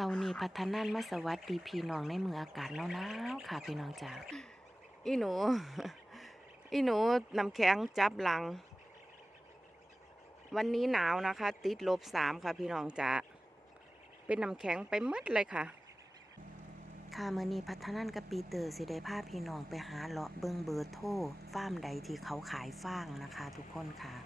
เสาร์นี้พัฒนานมาสวัสดีพี่น้องในมืออากาศหนาวๆค่ะพี่น้องจ๋าอีหนู อีหนูน้ำแข็งจับหลัง วันนี้หนาวนะคะ ติดลบสามค่ะพี่น้องจ๋าเป็นน้ำแข็งไปหมดเลยค่ะ ค่ะมื้อนี้พัฒนานกับปีเตอร์สิได้พาพี่น้องไปหาเลาะเบิงเบอร์โทรฟาร์มใดที่เขาขายฟางนะคะ ทุกคนค่ะ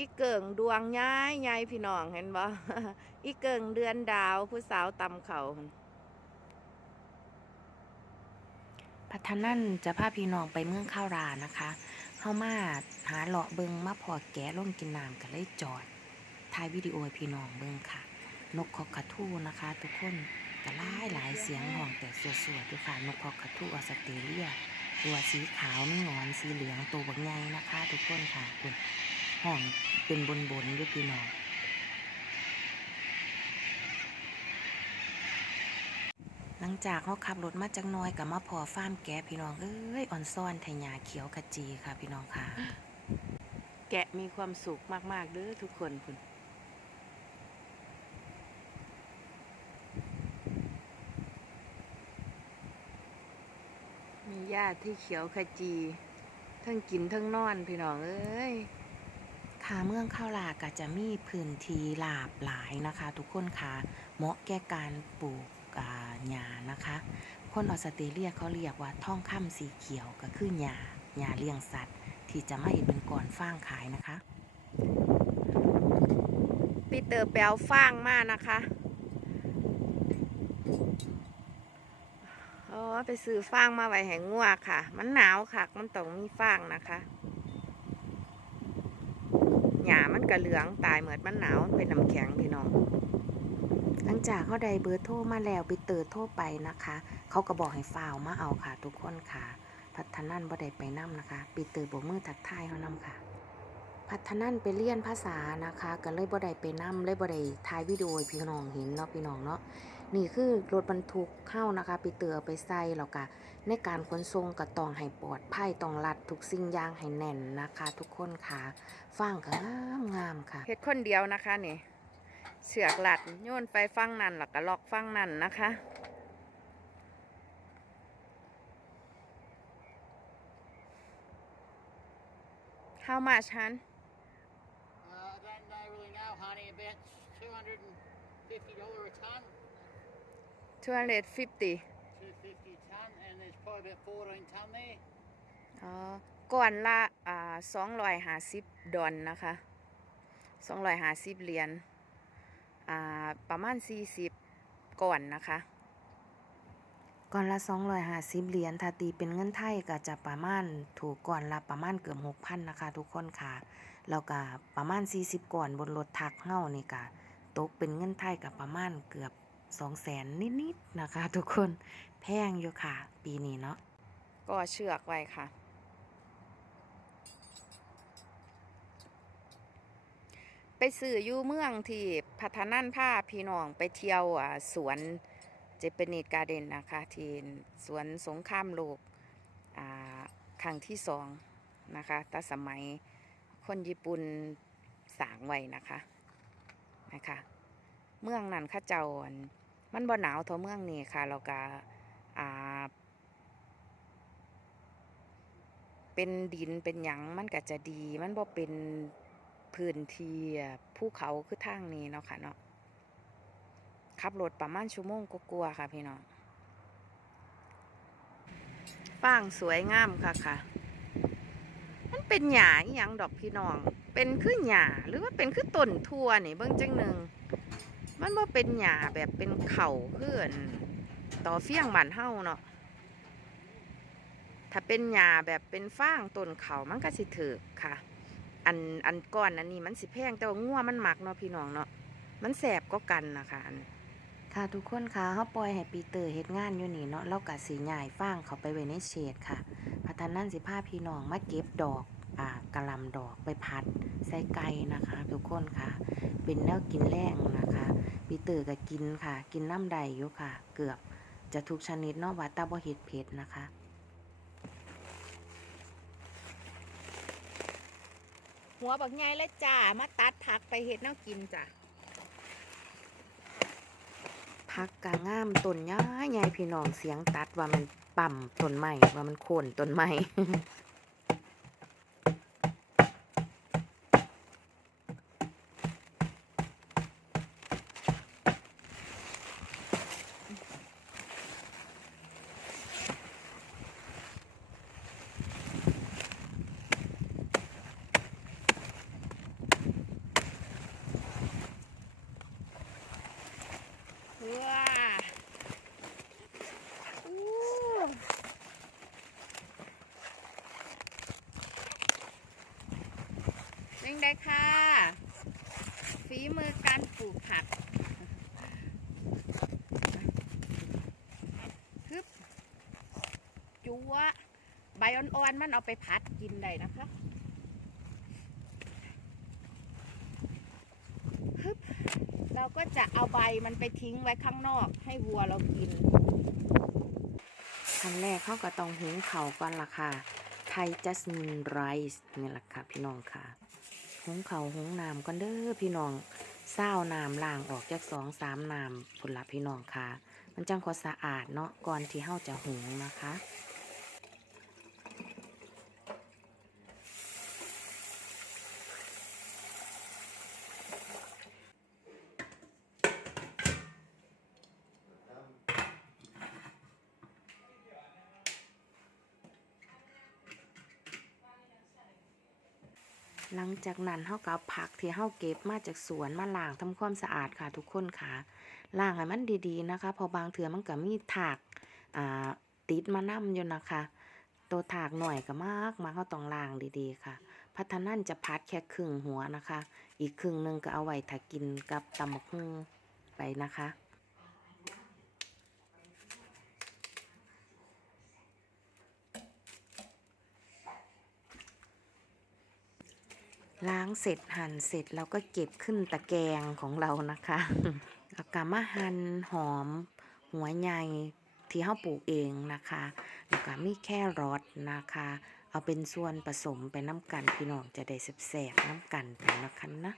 อีเกิงดวงย้ายยายพี่น้องเห็นบ่อีเกิงเดือนดาวผู้สาวตำเขาพัฒนั่นจะพาพี่น้องไปเมืองข้าวรานะคะเข้ามาหาเลาะเบิงมาพอแกะลงกินน้ำกันเลยจอดถ่ายวิดีโอพี่น้องเบิงค่ะ นกคอกกระทู้นะคะ ทุกคนกระไล่หลายเสียงห้องแต่สวดๆด้วยค่ะนกคอกกระทู้ออสเตรเลีย ตัวสีขาวมีงอนสีเหลืองตัวบักใหญ่นะคะ ทุกคนค่ะคุณ ห้องเป็นบนบนด้วยพี่น้องหลังจากเขาขับรถมาจากน้อยกับมาพอฟ้ามแกะพี่น้องเอ้ยอ่อนซ่อนไทยาเขียวขจีค่ะพี่น้องค่ะ แกะมีความสุขมาก ๆเด้อทุกคนคุณมีหญ้าที่เขียวขจี ทั้งกินทั้งนอนพี่น้องเอ้ย คะเมืองข้าวหลากก็จะมีพื้นที่หลาบหลายนะคะ ทุกคนคะเหมาะแก่การปลูกหญ้านะคะ คนออสเตรเลียเขาเรียกว่าท่องค่ำสีเขียวก็คือหญ้าหญ้าเลี้ยงสัตว์ ที่จะมาเห็นเป็นก่อนฟางขายนะคะปีเตอร์แปลวฟางมากนะคะอ๋อไปซื้อฟางมาไว้แหงงัวค่ะ มันหนาวค่ะ มันต้องมีฟางนะคะ หญ้ามันกระเหลืองตายเหมือนมันหนาวเป็นน้ำแข็งพี่น้อง หลังจากเขาได้เบอร์โทรมาแล้วไปเตอโทรไปนะคะ เขาก็บอกให้ฟาวมาเอาค่ะ ทุกคนค่ะ พัฒนันบ่ได้ไปนํนะคะปีเตอร์โบกมือทักทายเขานํค่ะ พัฒนันไปเรียนภาษานะคะ ก็เลยบ่ได้ไปนํเลยบ่ได้ถ่ายวิดีโด้พี่น้องเห็นเนาะพี่น้องเนาะ นี่คือรถบรรทุกเข้านะคะปีเตอร์เอาไปใส่แล้วก็ในการขนส่งก็ต้องให้ปลอดภัยต้องรัดทุกสิ่งอย่างให้แน่นนะคะ ทุกคนค่ะฟังก็งามงามๆค่ะเฮ็ดคนเดียวนะคะนี่เสือกหลัดโยนไปฟังนั่นหลักก็ล็อกฟังนั่นนะคะ How much, hun? Uh, I don't know really know, honey. About two hundred and fifty dollar a ton, 250 two fifty a ton, and there's probably about fourteen ton there. อ๋อก่อนละอ่าสองร้อยห้าสิบดอลนะคะสองร้อยห้าสิบเหรียญอ่าประมาณสี่สิบก่อนนะคะ ก่อนละ250เหรียญถ้าตีเป็นเงินไทยก็จะประมาณถูกก่อนละประมาณเกือบ6,000นะคะ ทุกคนค่ะแล้วก็ประมาณ40ก่อนบนรถทักเฮานี่ก็ตกเป็นเงินไทยก็ประมาณเกือบ 200,000นิดๆนะคะ ทุกคนแพงอยู่ค่ะ ปีนี้เนาะก็เชือกไว้ค่ะ ไปสื่ออยู่เมืองที่พัฒนันผ้าพี่น้องไปเที่ยวสวนเจเปนิดการ์เดนนะคะที่สวนสงครามโลกครั้งที่สองนะคะแต่สมัยคนญี่ปุ่นสางไว้นะคะนะคะ เมืองนั้นข้าเจ้าอั่น มันบ่หนาวเท่าเมืองนี้ค่ะแล้วก็อ่า เป็นดินเป็นหยังมันก็จะดี มันบ่เป็นพื้นที่ภูเขาคือทางนี้เนาะค่ะเนาะขับรถประมาณชั่วโมงก็กลัวค่ะพี่น้องฟางสวยงามค่ะค่ะ มันเป็นหญ้าอหยังดอกพี่น้อง เป็นคือหญ้าหรือว่าเป็นคือต้นทั่วนี่เบิ่งจังหนึ่ง มันบ่เป็นหญ้าแบบเป็นเข่าคืออั่นต่อเฟี้ยงบ้านเฮาเนาะถ้าเป็นหญ้าแบบเป็นฟางต้นเขามันก็สิถือกค่ะ อันอันก้อนอันนี้มันสิแพงแต่ว่างัวมันหมักเนาะพี่น้องเนาะมันแสบก็กันนะคะอันค่ะทุกคนค่ะเฮาปล่อยให้ปีเตอร์เฮ็ดงานอยู่นี่เนาะแล้วก็สิย้ายฟางเขาไปไว้ในเฉดค่ะ พัฒนันสิพาพี่น้องมาเก็บดอก อ่ากะหล่ำดอกไปพัดใส่ไก่นะคะ ทุกคนค่ะ เป็นแนวกินแรงนะคะปีเตอร์ก็กินค่ะ กินน้ำใดอยู่ค่ะ เกือบจะทุกชนิดเนาะว่าแตาบ่เฮ็ดเผ็ดนะคะหัวบักใหญ่เลยจ้า มาตัดผักไปเห็ดแนวกินจ้ะพักกะง่ามต้นย้ายใหญ่พี่น้องเสียงตัดว่ามันปั่มต้นไม้ว่ามันโค่นต้นไม้ ว้าอู้ เป็นไงค่ะฝีมือการปลูกผักฮึบจัวใบอ่อนๆมันเอาไปพัดกินได้นะคะฮึบเราก็จะเอาใบมันไปทิ้งไว้ข้างนอกให้วัวเรากินขั้นแรกเขาก็ต้องหุงเขาก่อนล่ะค่ะ ไทยจัสมินไรซ์นี่แหละค่ะพี่น้องค่ะ หุงเขาหุงน้ำกันเด้อพี่น้องเศร้าน้ำล่างออกจากสองสามน้ำผลลัพี่น้องค่ะ มันจังขอสะอาดเนาะก่อนที่เฮาจะหุงนะคะ งจากนั้นเฮาก็เอาผักที่เฮาเก็บมาจากสวนมาล้างทำความสะอาดค่ะทุกคนค่ะล้างให้มันดีๆนะคะ พอบางเถื่อมันก็มีถากอ่าติดมานํอยู่นะคะ ตัวถากหน่อยก็มากมาเฮาต้องล้างดีๆค่ะ พัฒนันจะพัดแค่ครึ่งหัวนะคะ อีกครึ่งหนึงก็เอาไว้ถ้ากินกับตำบักหุ่งไปนะคะ ล้างเสร็จหั่นเสร็จเราก็เก็บขึ้นตะแกรงของเรานะคะแล้วก็มาหั่นหอม หัวใหญ่ที่เขาปลูกเองนะคะแล้วก็มีแค่รอดนะคะ เอาเป็นส่วนผสมไปน้ำกันพี่น้องจะได้แสบๆน้ำกันไปนะคะนะ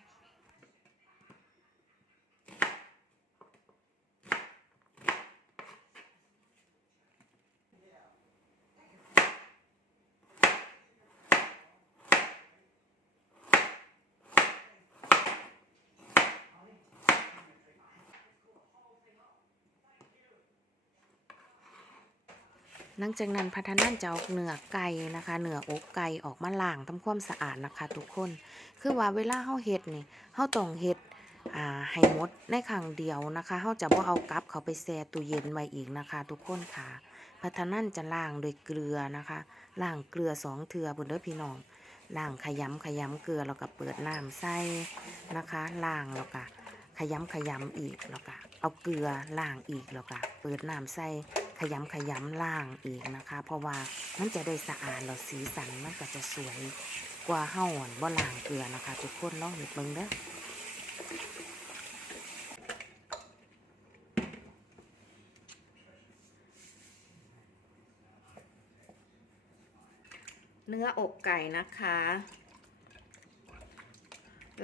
หลังจากนั้นพัฒนันจะเอาเนื้อไก่นะคะเนื้ออกไก่ออกมาล้างทำความสะอาดนะคะ ทุกคน คือว่าเวลาเฮาเฮ็ดนี่เฮาต้องเฮ็ดอ่าให้หมดในครั้งเดียวนะคะเฮาจะบ่เอากลับเขาไปแช่ตู้เย็นไว้อีกนะคะ ทุกคนค่ะ พัฒนันจะล้างโดวยเกลือนะคะล้างเกลือสองเทื่อพุ่นเด้อพี่น้องล้างขยำขยำเกลือแล้วก็เปิดน้ำใส่นะคะล้างแล้วก็ขยำขยำอีกแล้วก็เอาเกลือล้างอีกแล้วก็เปิดน้ำใส่ ขยำขยำล่างอีกนะคะ เพราะว่ามันจะได้สะอาดแล้วสีสันมันก็จะสวยกว่าเห่าอ่อนบ่ล่างเกลือนะคะ ทุกคนลองเห็ดเบิ่งเด้อเนื้ออกไก่นะคะ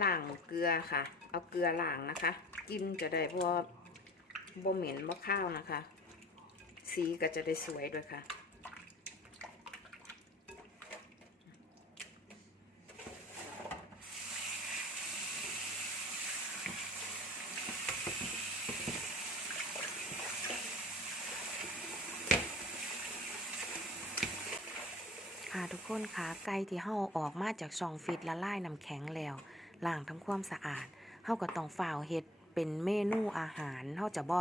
ล่างเกลือค่ะ เอาเกลือล่างนะคะ กินจะได้พวกบ่เหม็นบ่ข้าวนะคะ สีก็จะได้สวยด้วยค่ะ ค่ะทุกคนค่ะไก่ที่เฮาออกมาจากช่องฟิตละลายน้ำแข็งแล้วล้างทำความสะอาดเฮาก็ต้องฝ่าวเฮ็ด เป็นเมนูอาหารเฮาจะบ่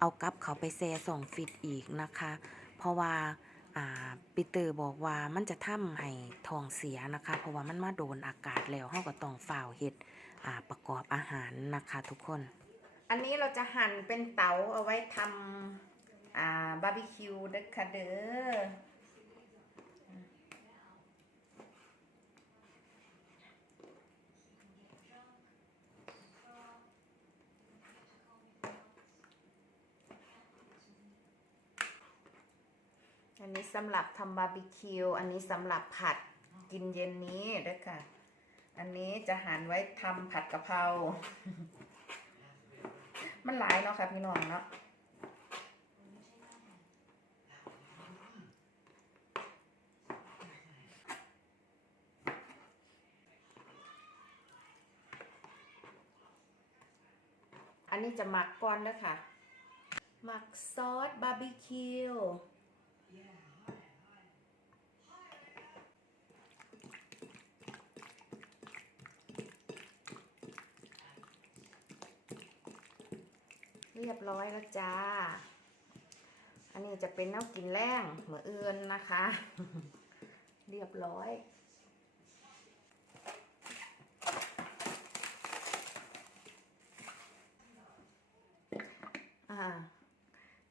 เอากลับเขาไปแช่ช่องฟิตอีกนะคะ เพราะว่าปีเตอร์บอกว่ามันจะทำให้ท้องเสียนะคะ เพราะว่ามันมาโดนอากาศแล้วเฮาก็ต้องฝ่าวเฮ็ดประกอบอาหารนะคะทุกคน อันนี้เราจะหั่นเป็นเต๋าเอาไว้ทำบาร์บีคิวเด้อค่ะเด้อ อันนี้สำหรับทำบาร์บีคิว อันนี้สำหรับผัดกินเย็นนี้ด้วยค่ะ อันนี้จะหั่นไว้ทำผัดกะเพรา มันหลายเนาะค่ะพี่น้องเนาะอันนี้จะหมักก่อนด้วยค่ะ หมักซอสบาร์บีคิว เรียบร้อยแล้วจ้า อันนี้จะเป็นน้ำกินแรงเหมือเอือนนะคะ เรียบร้อยอ่า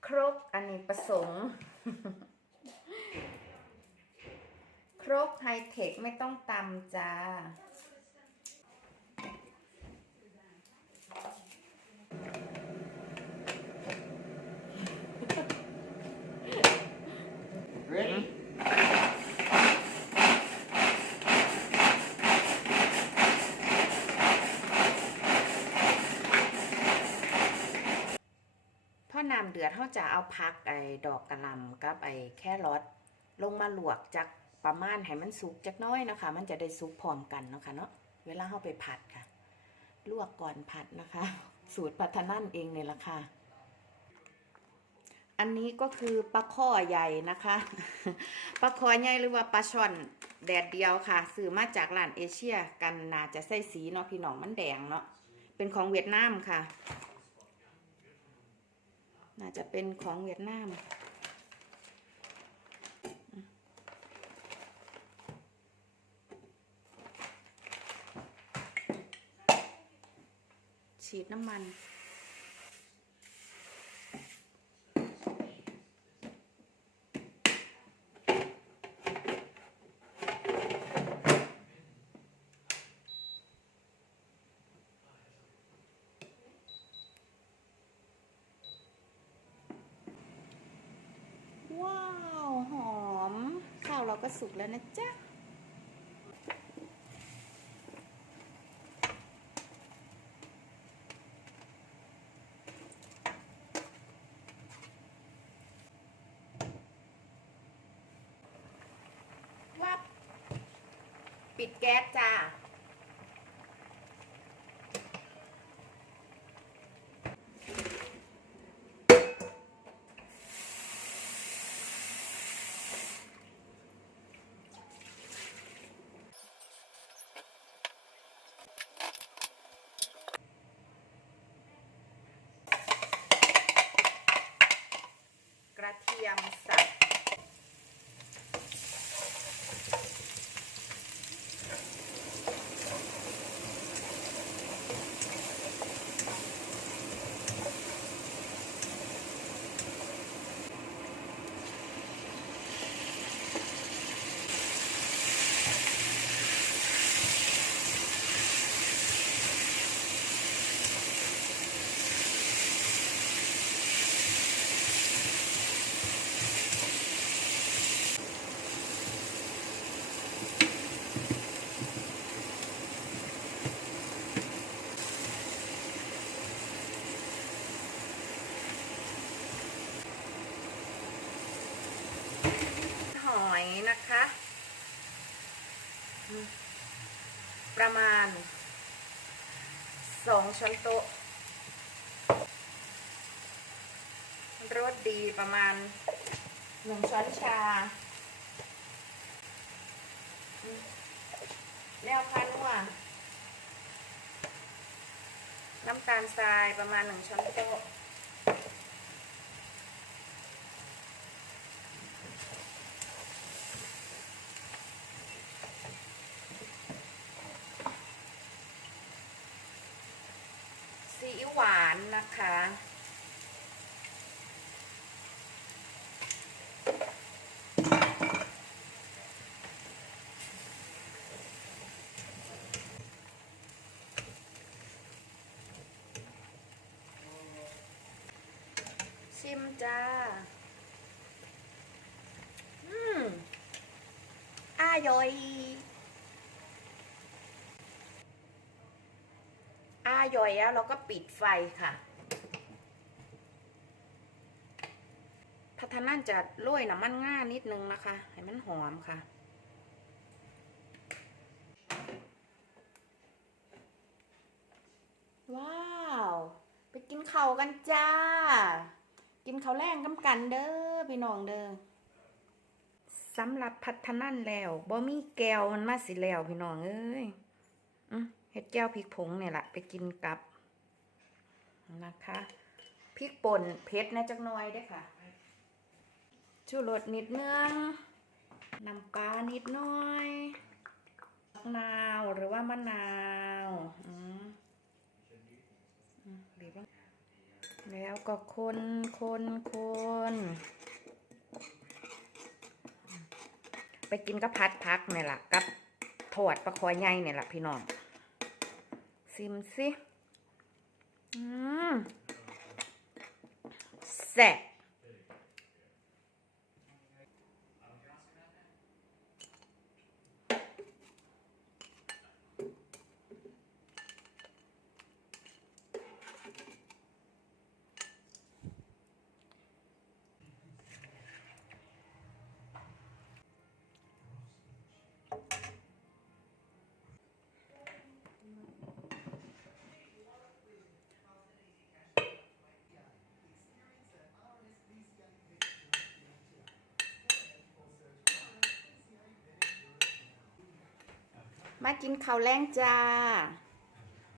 ครกอันนี้ประสงค์ ครกไฮเทคไม่ต้องตำจ้า Ready? พ อน้ำเดือเขาจะเอาพักไอ้ดอกกระหลำกับไอ้แครอทลงมาลวกจากประมาณให้มันสุกจักน้อยนะคะ มันจะได้สุกพร้อมกันเนาะค่ะเนาะเวลาเขาไปผัดค่ะ ลวกก่อนผัดนะคะ สูตรพัฒนั่นเองเนี่ยละค่ะ อันนี้ก็คือปลาข้อใหญ่นะคะปลาคอใหญ่หรือว่าปลาช่อนแดดเดียวค่ะซื้อมาจากร้านเอเชียกันน่าจะใส่สีเนาะพี่น้องมันแดงเนาะเป็นของเวียดนามค่ะ น่าจะเป็นของเวียดนามฉีดน้ำมัน ว้าว หอม ข้าวเรา ก็สุกแล้วนะจ๊ะปิดแก๊สจ้า ก ระเทียมสับ หอยนะคะอืมประมาณส องช้อนโต๊ะรสดีประมาณหนึ่งช้อนชา แนวคันว่าน้ำตาลทรายประมาณหนึ่งช้อนโต๊ะ ซีอิ๊วหวานนะคะ ชิมจ้า อืมอร่อยอาย่อยแล้วเราก็ปิดไฟค่ะพัฒนั่นจะโรยน้ำมันง่านิดนึงนะคะ ให้มันหอมค่ะ ว้าว ไปกินเข้ากันจ้า กินข้าวแรงกำกันเด้อพี่น้องเด้อสำหรับพัฒนันแล้วบ่มีแก้วมันมาสิแล้วพี่น้องเอ้ยเฮ็ดแก้วพริกผงเนี่ยแหละไปกินกับนะคะพริกป่นเผ็ดนะจักน่อยเด้อค่ะชูรสนิดนึงน้ำปลานิดน่อยมะนาวหรือว่ามะนาวอืมอืมบีบลง แล้วก็คนคนคนไปกินก็พัดพักเนี่ยล่ะ กับถอดปลาคอยใหญ่เนี่ยล่ะพี่น้องซิมสิอืมแซ่บ มากินข้าวแรงจ้า